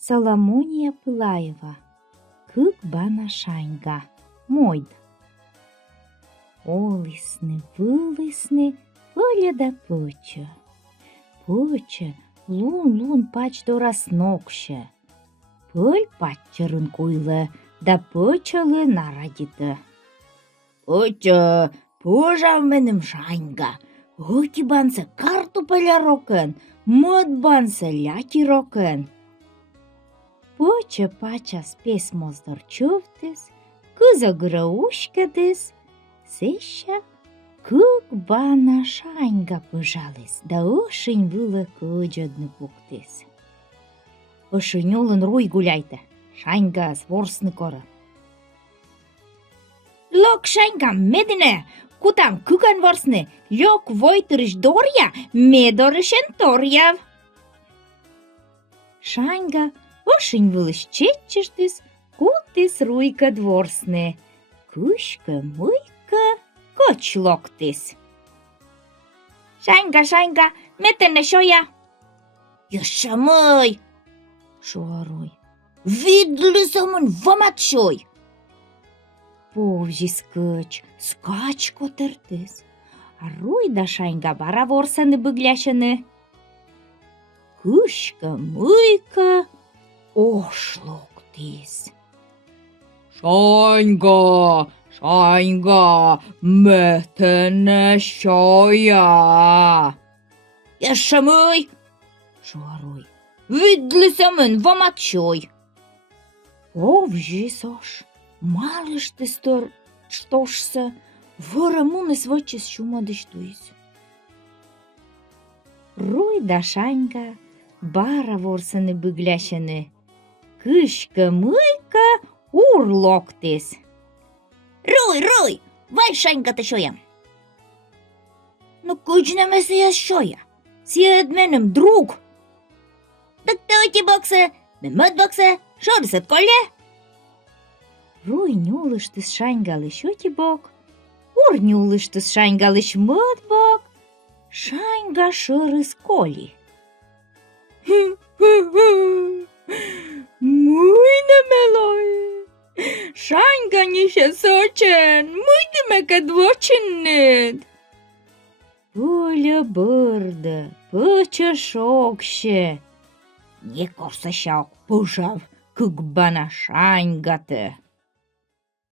Соломония Пылаева. Кык бана шайнга. Мойд. Олысны, вылысны, пыля да пыча. Пыча лун пач дорас нокша. Пыль патчырын куйлы, да пычылы нарадиды. Пыча, пожа менім шайнга. Гуки банса картопеля рокен, мод банса ляки рокен. Пыча пача спес моздор чуфтис, кыза граушкадис, сеща кык бана шайнга пыжалис, да ошень вылы кыджадны пуктис. Ошынёлын руй гуляйты, шайнга сворсны коры. Лок шайнга медине, кутам кыкан ворсны, лёк войтырыш дорья, медорышен торьяв. Шайнга ошень вылыш четчештис, кутис руйка дворсны. Кышка мыйка коч локтис. Шайнга, метене шоя. Яшамай, шуаруй. Видли самын вамат шой. Повжи скач котыртис. Руй да шайнга бара ворсаны быгляшыны. Кышка мыйка ош локтис. Шайнга, метене шоя. Яшамай, шуаруй. Видли самын вамат шой. Повжи сош. Малыш ты штошса, ворамуны свочис шумадыш туис. Руй да шайнга бара ворсаны быгляшыны. Кышка мыйка урлоктис. Руй, вай шайнга-ты шоя. Ну кычнемесе я шоя. Сиед менім друг. Так тоти боксы, мемет боксы, шорсет коле? Руй нюлыштыс шайнгалыш отибок, ур нюлыштыс шайнгалыш мыдбок, шайнга шырыс коли. Муйна мелой, шайнга нише сочен, муйдымека двоченнет. Пуля бырда, пыча шокше. Не корса шок пужав, кык бана шайнгаты.